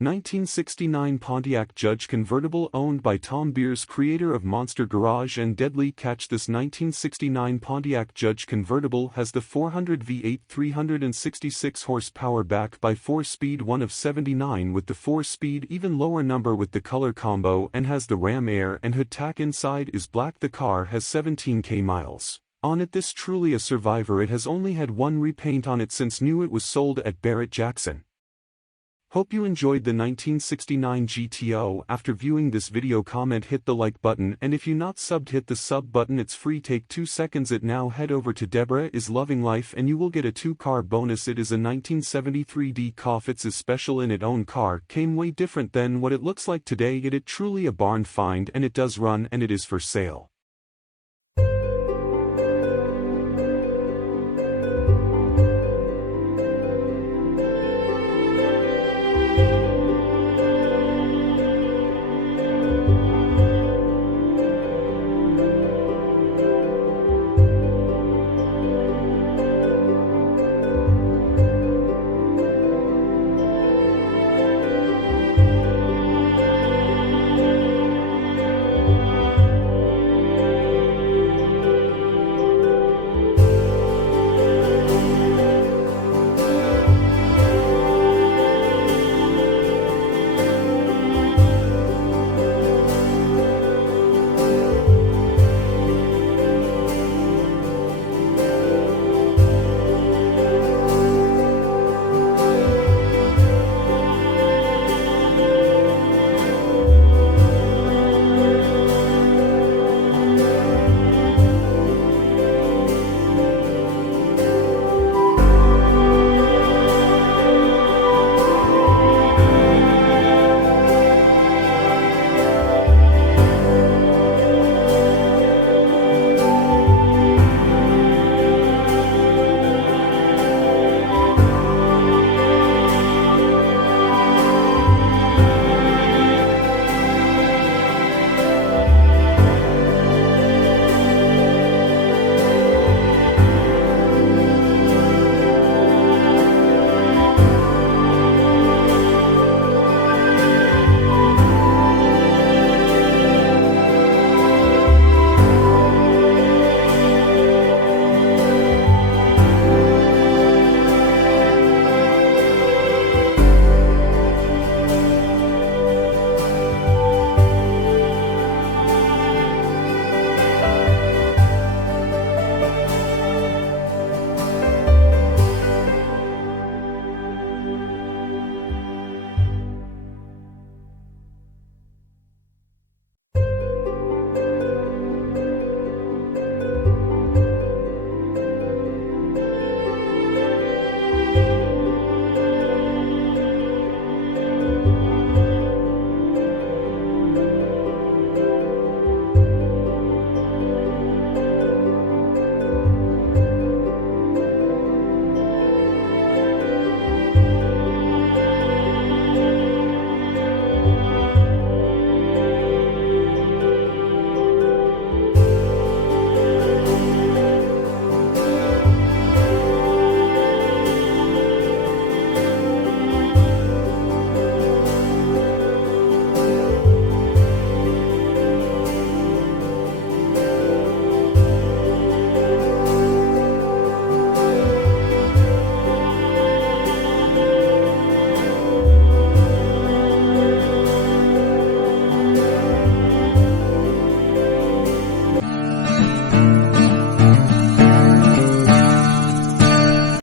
1969 Pontiac Judge Convertible owned by Thom Beers, creator of Monster Garage and Deadliest Catch. This 1969 Pontiac Judge Convertible has the 400 V8 366 horsepower backed by 4-speed 1 of 79 with the 4-speed even lower number with the color combo and has the Ram Air and hood tack. Inside is black. The car has 17k miles on it. This truly a survivor. It has only had one repaint on it since new it was sold at Barrett-Jackson. Hope you enjoyed the 1969 GTO. After viewing this video, comment, hit the like button, and if you not subbed, hit the sub button. It's free. Take 2 seconds. It now head over to Deborah is Loving Life and you will get a 2-car bonus. It is a 1973 D-Coff. It's as special in its own car. Came way different than what it looks like today. It truly a barn find and it does run and it is for sale.